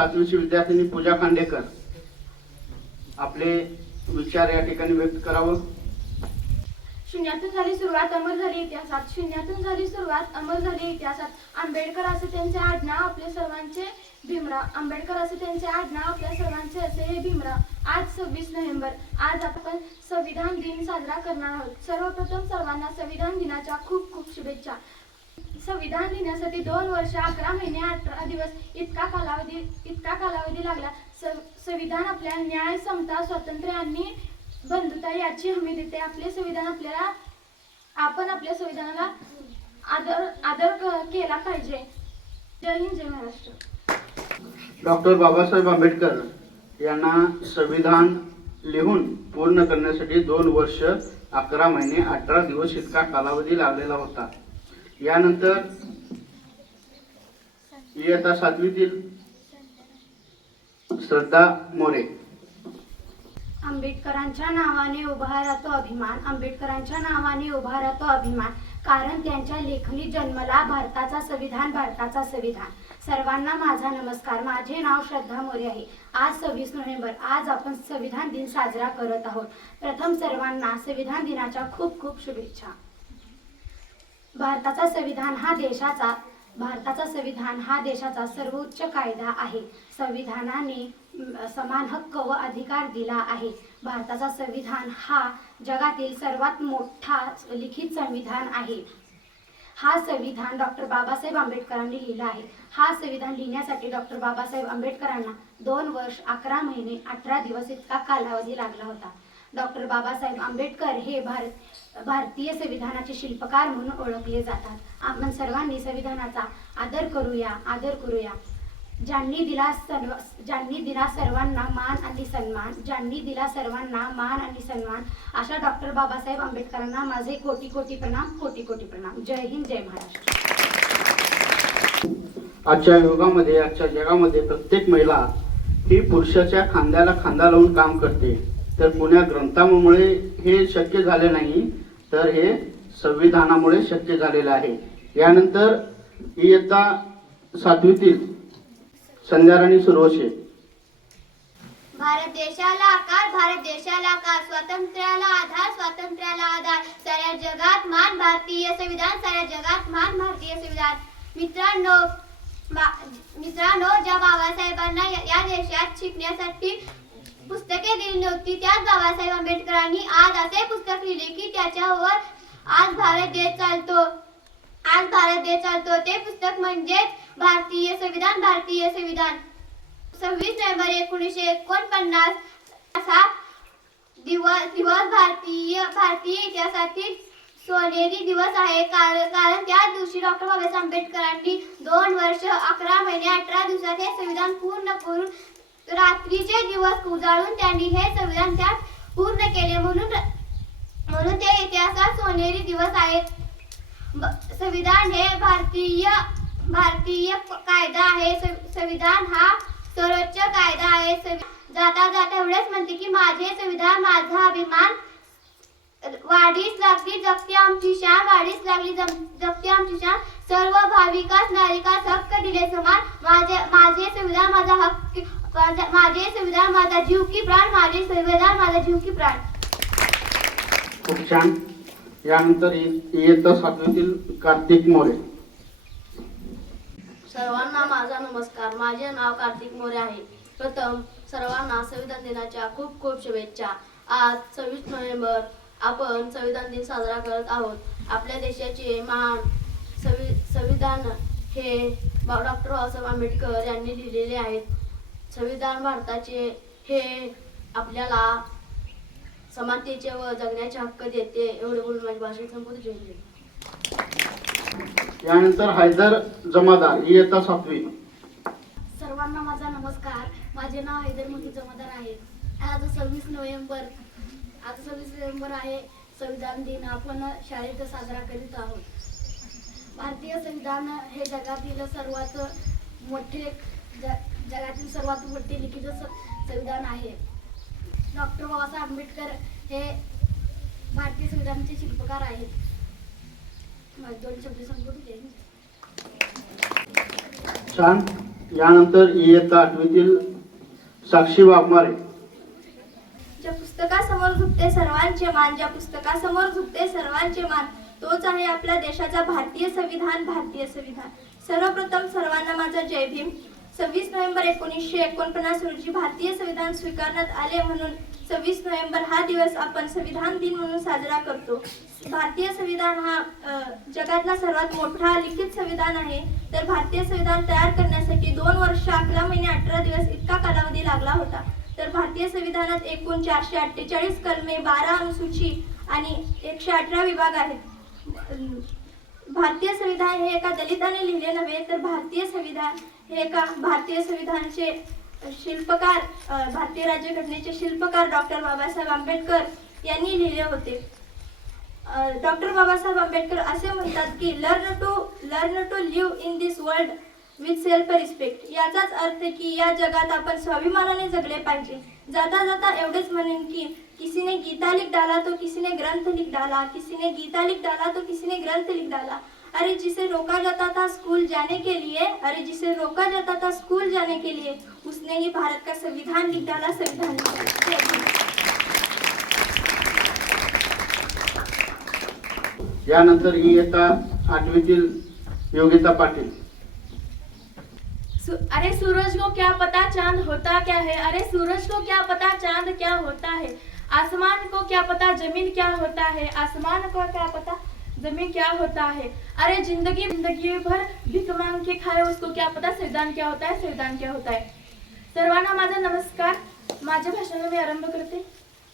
सातवीची विद्यार्थिनी पूजा खांडेकर. आपले विचार या ठिकाणी व्यक्त करावं. शून्यातून झाली सुरुवात अमर झाली इतिहासात. शून्यातून झाली सुरुवात अमर झाली इतिहासात. आंबेडकर असे त्यांचे आडनाव आपले सर्वांचे भीमराव आंबेडकर असे त्यांचे आडनाव आपल्या सर्वांचे असे हे भीमराव आज सव्वीस नोव्हेंबर. आज आपण संविधान दिन साजरा करणार आहोत. सर्वप्रथम सर्वांना संविधान दिनाच्या खूप खूप शुभेच्छा. संविधान लिहिण्यासाठी दोन वर्ष अकरा महिने अठरा दिवस इतका कालावधी इतका कालावधी लागला. संविधान आपल्या न्याय समता स्वातंत्र्य आणि बंधुता याची हमी देते. आपले संविधान आपल्याला आपण आपल्या संविधानाला आदर आदर केला पाहिजे. जय हिंद जय महाराष्ट्र. डॉक्टर बाबासाहेब आंबेडकर यांना संविधान लिहून पूर्ण करण्यासाठी दोन वर्ष अकरा महिने अठरा दिवस इतका कालावधी लागलेला होता. यानंतर इयत्ता सातवीतील श्रद्धा मोरे. आंबेडकरांच्या नावाने उभा राहतो अभिमान. आंबेडकरांच्या नावाने उभा राहतो अभिमान. कारण त्यांच्या लेखनी जन्मला भारताचा संविधान भारताचा संविधान. सर्वांना माझा नमस्कार. माझे नाव श्रद्धा मोरे आहे. आज सव्वीस नोव्हेंबर. आज आपण संविधान दिन साजरा करत आहोत. प्रथम सर्वांना संविधान दिनाच्या खूप खूप शुभेच्छा. भारताचा संविधान हा देशाचा भारताचा संविधान हा देशाचा सर्वोच्च कायदा आहे. संविधानाने समान हक्क व अधिकार दिला आहे. भारताचा संविधान हा जगातील सर्वात मोठा लिखित संविधान आहे. हा संविधान डॉक्टर बाबासाहेब आंबेडकरांनी लिहिला आहे. हा संविधान लिहिण्यासाठी डॉक्टर बाबासाहेब आंबेडकरांना दोन वर्ष अकरा महिने अठरा दिवस इतका कालावधी लागला होता. डॉक्टर बाबासाहेब आंबेडकर हे भारत भारतीय संविधानाचे शिल्पकार म्हणून ओळखले जातात. आपण सर्वांनी संविधानाचा आदर करूया आदर करूया. ज्यांनी दिला सर्व ज्यांनी दिला सर्वांना मान आणि सन्मान ज्यांनी दिला सर्वांना मान आणि सन्मान अशा डॉक्टर बाबासाहेब आंबेडकरांना माझे कोटी कोटी प्रणाम कोटी कोटी प्रणाम. जय हिंद जय महाराष्ट्र. आजच्या युगामध्ये आजच्या जगामध्ये प्रत्येक महिला ही पुरुषाच्या खांद्याला खांदा लावून काम करते. तर पुण्या ग्रंथामुळे हे शक्य झाले नाही तर हे संविधानामुळे शक्य झालेलं आहे. यानंतर इयत्ता सातवीतील संध्याराणी सुरवशे भारत देशाला आकार भारत देशाला आकार स्वातंत्र्याला आधार स्वातंत्र्याला आधार साऱ्या जगात मान भारतीय संविधान साऱ्या जगात मान भारतीय संविधान. मित्रांनो मित्रांनो ज्या बाबासाहेबांना या देशात शिकण्यासाठी पुस्तके दिली नव्हती. त्याच बाबासाहेब आंबेडकरांनी आज असे पुस्तक लिहिले की त्याच्यावर आज भारत देश चालतो. आज भारत देश चालतो. ते पुस्तक म्हणजेच भारतीय संविधान भारतीय संविधान. सव्वीस नोव्हेंबर एकोणीसशे एकोणपन्नास असा दिवस दिवस भारतीय भारतीय इतिहासातील सोनेरी दिवस आहे. कारण कारण त्या दिवशी डॉक्टर बाबासाहेब आंबेडकरांनी दोन वर्ष अकरा महिने अठरा दिवसात हे संविधान पूर्ण करून रात्रीचे दिवस उजाळून त्यांनी हे संविधान त्यात पूर्ण केले म्हणून म्हणून ते इतिहासात सोनेरी दिवस आहेत. ब- संविधान हे भारतीय भारतीय कायदा आहे. संविधान हा सर्वोच्च कायदा आहे. जाता जाता एवढेच म्हणते की माझे संविधान माझा अभिमान वाढीस लागली जगती आमची शान वाढीस लागली जम- जगती आमची शान. सर्व भाविकास नारिकास हक्क दिले समान. माझे माझे संविधान माझा हक्क माझा- माझे संविधान माझा जीव की प्राण माझे संविधान माझा जीव की प्राण. खूप छान. यानंतर इयत्ता सातवीतील कार्तिक मोरे. सर्वांना माझा नमस्कार. माझे नाव कार्तिक मोरे आहे. प्रथम सर्वांना संविधान दिनाच्या खूप खूप शुभेच्छा. आज सव्वीस नोव्हेंबर आपण संविधान दिन साजरा करत आहोत. आपल्या देशाचे महान संवि संविधान हे डॉक्टर बाबासाहेब आंबेडकर यांनी लिहिलेले आहेत. संविधान भारताचे हे आपल्याला समानतेचे व जगण्याचे हक्क देते एवढे बोलून माझी भाषण जय हिंद. यानंतर हैदर जमादार इयत्ता सातवी. सर्वांना माझा नमस्कार. माझे नाव हैदरमती जमादार आहे. आज सव्वीस नोव्हेंबर आज सव्वीस नोव्हेंबर आहे संविधान दिन. आपण शाळेत साजरा करीत आहोत. भारतीय संविधान हे जगातील सर्वात मोठे जगातील सर्वात मोठे लिखित संविधान आहे. डॉक्टर बाबासाहेब आंबेडकर हे भारतीय संविधानाचे शिल्पकार आहेत. माझे दोन शब्द संपूर्ण. छान यानंतर इयत्ता आठवीतील साक्षी वाघमारे. ज्या पुस्तकासमोर झुकते सर्वांचे मान ज्या पुस्तकासमोर झुकते सर्वांचे मान तोच आहे आपल्या देशाचा भारतीय संविधान भारतीय संविधान. सर्वप्रथम सर्वांना माझा जय भीम. सव्वीस नोव्हेंबर एकोणीसशे एकोणपन्नास रोजी भारतीय संविधान स्वीकारण्यात आले म्हणून सव्वीस नोव्हेंबर हा दिवस आपण संविधान दिन म्हणून साजरा करतो. भारतीय संविधान हा जगातला सर्वात मोठा लिखित संविधान आहे. तर भारतीय संविधान तयार करण्यासाठी दोन वर्ष अकरा महिने अठरा दिवस इतका कालावधी लागला होता. तर भारतीय संविधानात एकूण चारशे अठ्ठेचाळीस कलमे बारा अनुसूची आणि एकशे अठरा विभाग आहेत. भारतीय संविधान हे एका दलिताने लिहिले नव्हे तर भारतीय संविधान हे एका भारतीय संविधानाचे शिल्पकार भारतीय राज्यघटनेचे शिल्पकार डॉक्टर बाबासाहेब आंबेडकर यांनी लिहिले होते. डॉक्टर बाबासाहेब आंबेडकर असे म्हणतात की learn to learn to live in this world with self respect याचाच अर्थ की या जगात आपण स्वाभिमानाने जगले पाहिजे. जाता जाता एवढेच म्हणेन की किसी ने गीता लिख डाला तो किसी ने ग्रंथ लिख डाला किसी ने गीता लिख डाला तो किसी ने ग्रंथ लिख डाला. अरे जिसे रोका जाता था स्कूल जाने के लिए अरे जिसे रोका जाता था स्कूल जाने के लिए उसने ही भारत का संविधान लिख डाला संविधान यानंतर इयत्ता आठवीतील योगिता पाटील. सु- अरे सूरज को क्या पता चाँद होता क्या है? अरे सूरज को क्या पता चाँद क्या होता है? आसमान को क्या पता ज़मीन क्या होता है? आसमान को क्या पता जमीन क्या होता है? अरे जिंदगी जिंदगी भर भीख मांग के खाए उसको क्या पता सिरदान क्या होता है सिरदान क्या होता है? सर्वांना माझा नमस्कार. माझ्या भाषणाला मी आरंभ करते.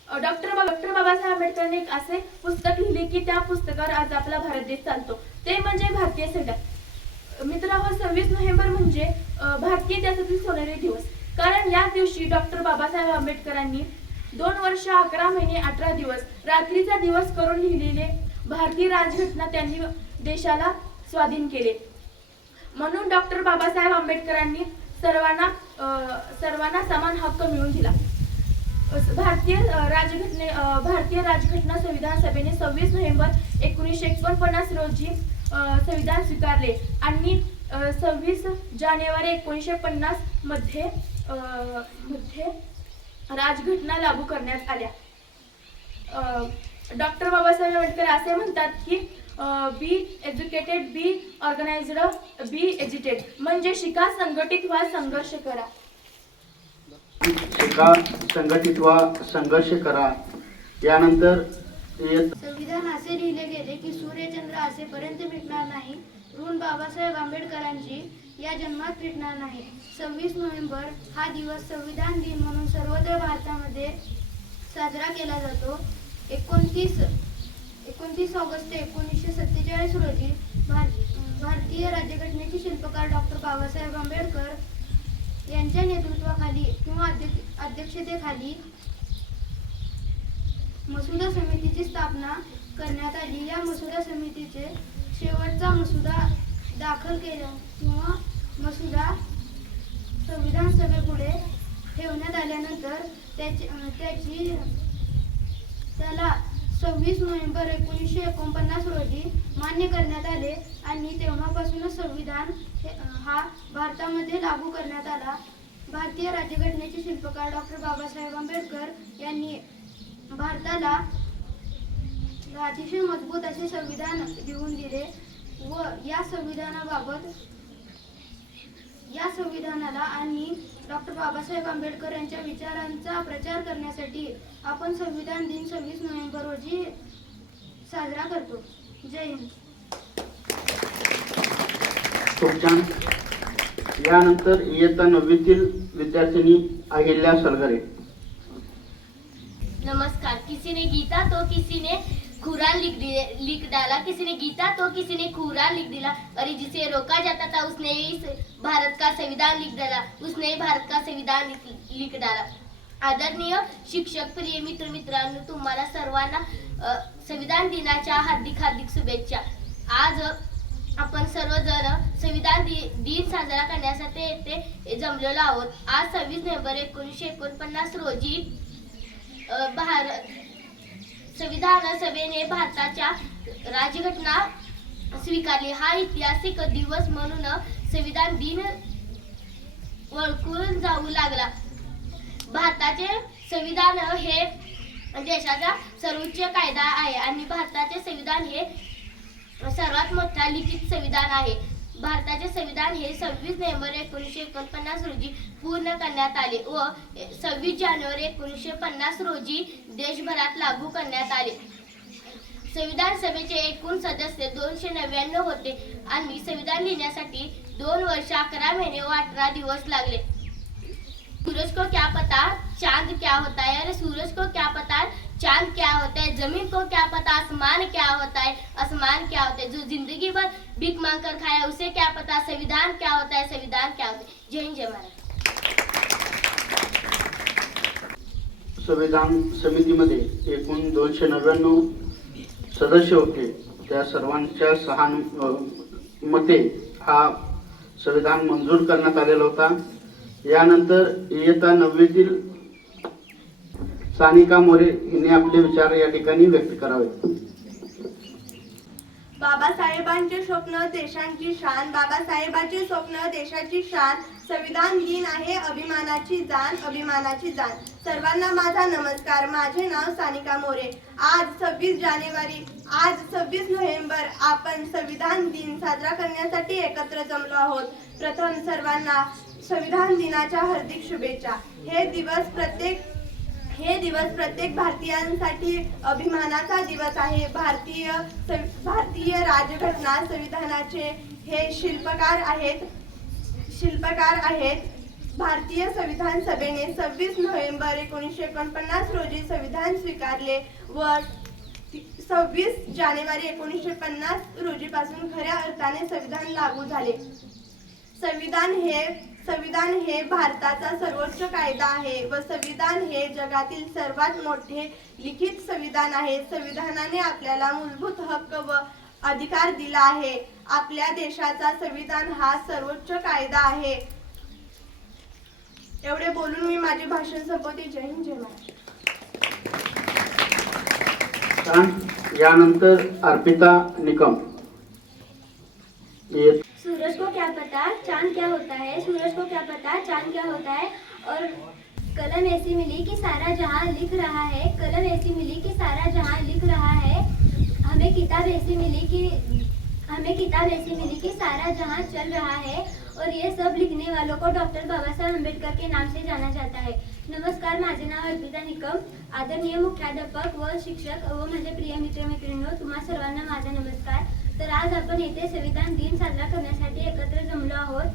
डॉक्टर डॉक्टर बाबासाहेब आंबेडकरांनी एक असे पुस्तक लिहिले की त्या पुस्तकावर आज आपला भारत देश चालतो. ते म्हणजे भारतीय संविधान. मित्र हो, सव्वीस नोव्हेंबर म्हणजे भारतीय इतिहासातील सोनेरी दिवस. कारण या दिवशी डॉक्टर बाबासाहेब आंबेडकरांनी दोन वर्ष अकरा महिने अठरा दिवस रात्रीचा दिवस करून लिहिलेले भारतीय राजघटना त्यांनी देशाला स्वाधीन केले. म्हणून डॉक्टर बाबासाहेब आंबेडकरांनी सर्वांना सर्वांना समान हक्क मिळवून दिला. भारतीय राजघटने भारतीय राजघटना संविधान सभेने सव्वीस नोव्हेंबर एकोणीसशे एकोणपन्नास रोजी संविधान स्वीकारले आणि सव्वीस जानेवारी एकोणीसशे पन्नासमध्ये मध्ये राजघटना लागू करण्यात आल्या. डॉक्टर बाबासाहेब आंबेडकर असे म्हणतात की बी एज्युकेटेड बी ऑर्गनायझड बी एज्युटेड म्हणजे शिका संघटित व्हा संघर्ष करा. शिका संघटित व्हा संघर्ष करा. यानंतर संविधान असे लिहिले गेले की सूर्यचंद्र असेपर्यंत मिटणार नाही. ऋण बाबासाहेब आंबेडकरांची या जन्मात मिटणार नाही. सव्वीस नोव्हेंबर हा दिवस संविधान दिन म्हणून सर्वत्र भारतामध्ये साजरा केला जातो. एकोणतीस एकोणतीस ऑगस्ट एकोणीसशे सत्तेचाळीस रोजी भार भारतीय राज्यघटनेचे शिल्पकार डॉक्टर बाबासाहेब आंबेडकर यांच्या नेतृत्वाखाली किंवा अध्यक्ष अध्यक्षतेखाली मसुदा समितीची स्थापना करण्यात आली. या मसुदा समितीचे शेवटचा मसुदा दाखल केला किंवा मसुदा संविधान सभेपुढे ठेवण्यात आल्यानंतर त्याची त्याची त्याला सव्वीस नोव्हेंबर एकोणीसशे एकोणपन्नास रोजी मान्य करण्यात आले आणि तेव्हापासूनच संविधान हा भारतामध्ये लागू करण्यात आला. भारतीय राज्यघटनेचे शिल्पकार डॉक्टर बाबासाहेब आंबेडकर यांनी भारताला अतिशय मजबूत असे संविधान देऊन दिले व या संविधानाबाबत या संविधानाला आणि डॉक्टर बाबासाहेब आंबेडकर यांच्या विचारांचा प्रचार करण्यासाठी आपण संविधान दिन सव्वीस नोव्हेंबर रोजी साजरा करतो. जय हिंद. यानंतर इयत्ता नववीतील विद्यार्थिनी अहिल्या सलगरे नमस्कार. किसी ने गीता तो किसी ने कुरान लिख दिए लिख डाला. किसी ने गीता तो किसी ने कुरान लिख दिला. और जिसे रोका जाता था उसने ही स- भारत का संविधान लिख डाला. उसने ही भारत का संविधान लिख, लिख डाला. आदरणीय शिक्षक प्रिय मित्र मित्रांनो तुम्हाला सर्वांना संविधान दिनाच्या हार्दिक हार्दिक शुभेच्छा. आज आपण सर्वजण संविधान दि- दिन साजरा करण्यासाठी येथे जमलेलो आहोत. आज सव्वीस नोव्हेंबर एकोणीसशे एकोणपन्नास रोजी भारत संविधान सभेने भारताच्या राज्यघटना स्वीकारली. हा ऐतिहासिक दिवस म्हणून संविधान दिन वळखून जाऊ लागला. भारताचे संविधान हे म्हणजे देशाचा सर्वोच्च कायदा आहे आणि भारताचे संविधान हे सर्वात मोठा लिखित संविधान आहे. भारताचे संविधान हे सव्वीस नोव्हेंबर एकोणीसशे एकोणपन्नास रोजी पूर्ण करण्यात आले व सव्वीस जानेवारी एकोणीसशे पन्नास रोजी देशभरात लागू करण्यात आले. संविधान सभेचे एकूण सदस्य दोनशे नव्याण्णव होते आणि संविधान लिहिण्यासाठी दोन वर्ष अकरा महिने व अठरा दिवस लागले. सूरज को क्या पता चाँद क्या होता है? अरे सूरज को क्या पता? चाँद क्या होता है? ज़मीन को क्या पता? आसमान क्या होता है? आसमान क्या होता है? जो ज़िंदगी भर भीख मांग कर खाया उसे क्या पता? संविधान क्या होता है? संविधान क्या होता है? जय हिंद, जय महाराज संविधान समितीमध्ये एकूण दोनशे नव्याण्णव सदस्य होते. त्या सर्वांच्या सहान मते हा संविधान मंजूर करण्यात आलेला होता. यानंतर इयत्ता नववीतील सानिका मोरे हिने आपले विचार या ठिकाणी व्यक्त करावे. बाबासाहेबांचे स्वप्न देशांची शान बाबासाहेबांचे स्वप्न देशाची शान संविधान दिन आहे अभिमानाची जाण अभिमानाची जाण सर्वांना माझा नमस्कार. माझे नाव सानिका मोरे. आज सव्वीस जानेवारी आज सव्वीस नोव्हेंबर आपण संविधान दिन साजरा करण्यासाठी एकत्र जमलो आहोत. प्रथम सर्वांना संविधान दिनाच्या हार्दिक शुभेच्छा. हे दिवस प्रत्येक हे दिवस प्रत्येक भारतीयांसाठी अभिमानाचा दिवस आहे. भारतीय भारतीय राजघटना संविधानाचे हे शिल्पकार आहेत शिल्पकार आहेत. भारतीय संविधान सभेने सव्वीस नोव्हेंबर एकोणीसशे एकोणपन्नास रोजी संविधान स्वीकारले व सव्वीस जानेवारी एकोणीसशे पन्नास रोजीपासून खऱ्या अर्थाने संविधान लागू झाले. संविधान हे संविधान हे भारताचा सर्वोच्च कायदा आहे व संविधान हे जगातील सर्वात मोठे लिखित संविधान आहे. संविधानाने आपल्याला मूलभूत हक्क व अधिकार दिला आहे. आपल्या देशाचा संविधान हा सर्वोच्च कायदा आहे. एवढे बोलून मी माझे भाषण संपवते. जय हिंद जय महाराष्ट्र. यानंतर अर्पिता निकम. सूरज को क्या पता चाँद क्या होता है, सूरज को क्या पता चाँद क्या होता है, और कलम ऐसी मिली कि सारा जहाँ लिख रहा है, कलम ऐसी मिली कि सारा जहाँ लिख रहा है, हमें किताब ऐसी मिली कि, हमें किताब ऐसी मिली कि सारा जहाँ चल रहा है, और ये सब लिखने वालों को डॉक्टर बाबा साहेब अंबेडकर के नाम से जाना जाता है। नमस्कार, माझे नाव अर्पिता निकम, आदरणीय मुख्याध्यापक व शिक्षक व माझे प्रिय मित्र मैत्रिणींनो तुम्हा सर्वांना माझा नमस्कार। तर आज आपण येथे संविधान दिन साजरा करण्यासाठी एकत्र जमलो आहोत.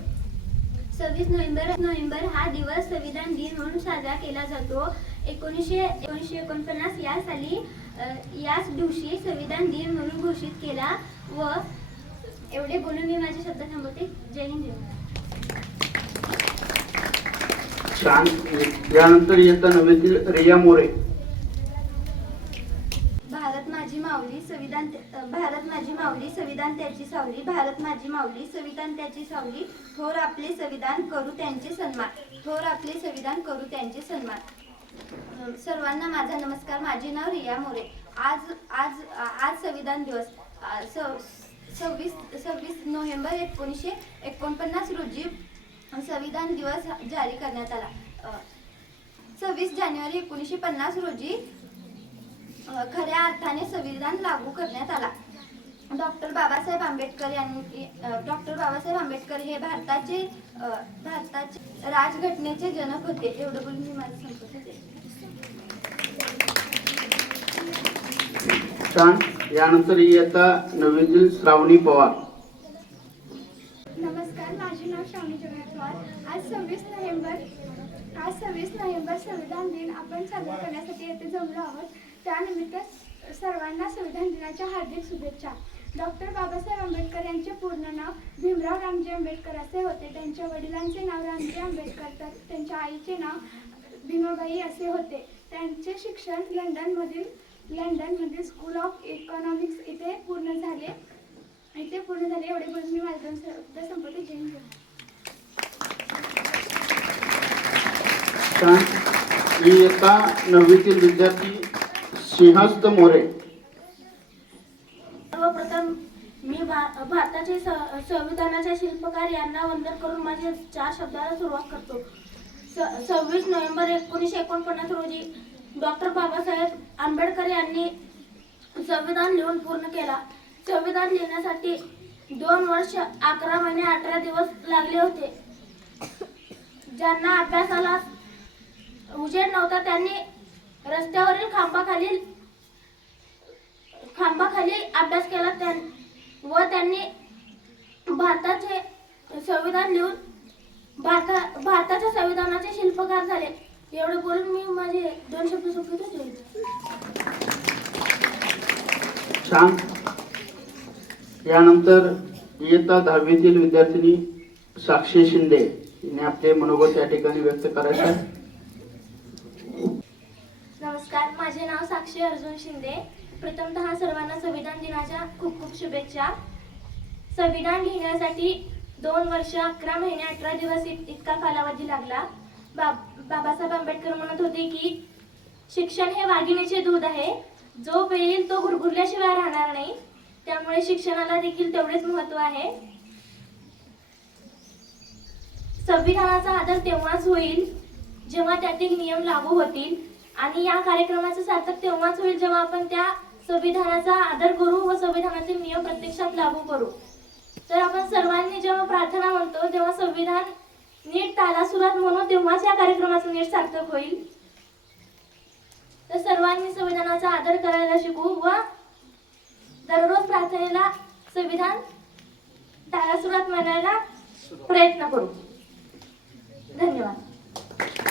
सव्वीस नोव्हेंबर नोव्हेंबर हा दिवस संविधान दिन म्हणून साजरा केला जातो. एकोणीसशे एकोणीसशे एकोणपन्नास या साली याच दिवशी संविधान दिन म्हणून घोषित केला व एवढे बोलून मी माझे शब्द थांबवते. जय हिंद जय यानंतर इयत्ता नववीतील रिया मोरे भारत माझी माऊली संविधान भारत माझी माऊली संविधान त्याची सावली भारत माझी माऊली संविधान त्याची सावली थोर आपले संविधान करू त्यांचे सन्मान थोर आपले संविधान करू त्यांचे सन्मान. सर्वांना माझा नमस्कार माझे नाव रिया मोरे. आज आज आज संविधान दिवस. स- सव्वीस सव्वीस नोव्हेंबर एकोणीसशे एकोणपन्नास रोजी संविधान दिवस जारी करण्यात आला. सव्वीस जानेवारी एकोणीसशे पन्नास रोजी खऱ्या अर्थाने संविधान लागू करण्यात आला. डॉक्टर बाबासाहेब आंबेडकर यांनी डॉक्टर बाबासाहेब आंबेडकर हे भारताचे भारताचे राजघटनेचे जनक होते एवढं बोलून मी माझं संपत होते छान यानंतर इयत्ता नववीतील श्रावणी पवार. नमस्कार माझे नाव श्रावणी जगन्नाथ आज सव्वीस नोव्हेंबर आज सव्वीस नोव्हेंबर संविधान दिन आपण साजरा करण्यासाठी येथे जमलो आहोत. त्यानिमित्त सर्वांना संविधान दिनाच्या हार्दिक शुभेच्छा. डॉक्टर बाबासाहेब आंबेडकर यांचे पूर्ण नाव भीमराव रामजी आंबेडकर असे होते. त्यांच्या वडिलांचे नाव रामजी आंबेडकर तर त्यांच्या आईचे नाव भीमाबाई असे होते. त्यांचे शिक्षण लंडनमधील लंडनमधील स्कूल ऑफ इकॉनॉमिक्स इथे पूर्ण झाले. इथे पूर्ण झाले. एवढे बोलून मी माझं दोन शब्द संपवते. जय हिंद. इयत्ता नववीतील विद्यार्थी सिंहस्थ मोरे. सर्वप्रथम मी भा भारताचे स- संविधानाचे शिल्पकार यांना वंदन करून माझे चार शब्दाला सुरुवात करतो. स- सव्वीस नोव्हेंबर एकोणीसशे एकोणपन्नास रोजी डॉक्टर बाबासाहेब आंबेडकर यांनी संविधान लिहून पूर्ण केला. संविधान लिहिण्यासाठी दोन वर्ष अकरा महिने अठरा दिवस लागले होते. ज्यांना अभ्यासाला उजेड नव्हता त्यांनी रस्त्यावरील खांबाखाली खांबाखाली अभ्यास केला त्यां व त्यांनी भारताचे संविधान लिहून भारता भारताच्या संविधानाचे शिल्पकार झाले. एवढे बोलून मी माझे दोन शब्द सोबतच ठेवले छान. यानंतर इयत्ता दहावीतील विद्यार्थिनी साक्षी शिंदे. हिने आपले मनोगत या ठिकाणी व्यक्त करायचे आहे. नमस्कार. माझे नाव साक्षी अर्जुन शिंदे. प्रथमतः सर्वांना संविधान दिनाच्या खूप खूप शुभेच्छा. संविधान लिहिण्यासाठी दोन वर्ष अकरा महिने अठरा दिवस इतका कालावधी लागला. बा बाबासाहेब आंबेडकर म्हणत होते की शिक्षण हे वाघिणीचे दूध आहे. जो पेईल तो गुरगुरल्याशिवाय राहणार नाही. त्यामुळे शिक्षणाला देखील तेवढेच महत्त्व आहे. संविधानाचा आदर तेव्हाच होईल जेव्हा त्यातील नियम लागू होतील. आणि या कार्यक्रमाचं सार्थक तेव्हाच होईल जेव्हा आपण त्या संविधानाचा आदर करू व संविधानातील नियम प्रत्यक्षात लागू करू. तर आपण सर्वांनी जेव्हा प्रार्थना म्हणतो तेव्हा संविधान नीट तालासुरात म्हणू तेव्हाच या कार्यक्रमाचं नीट सार्थक होईल. तर सर्वांनी संविधानाचा आदर करायला शिकू व दररोज प्रार्थनेला संविधान तालासुरात म्हणायला प्रयत्न करू. धन्यवाद.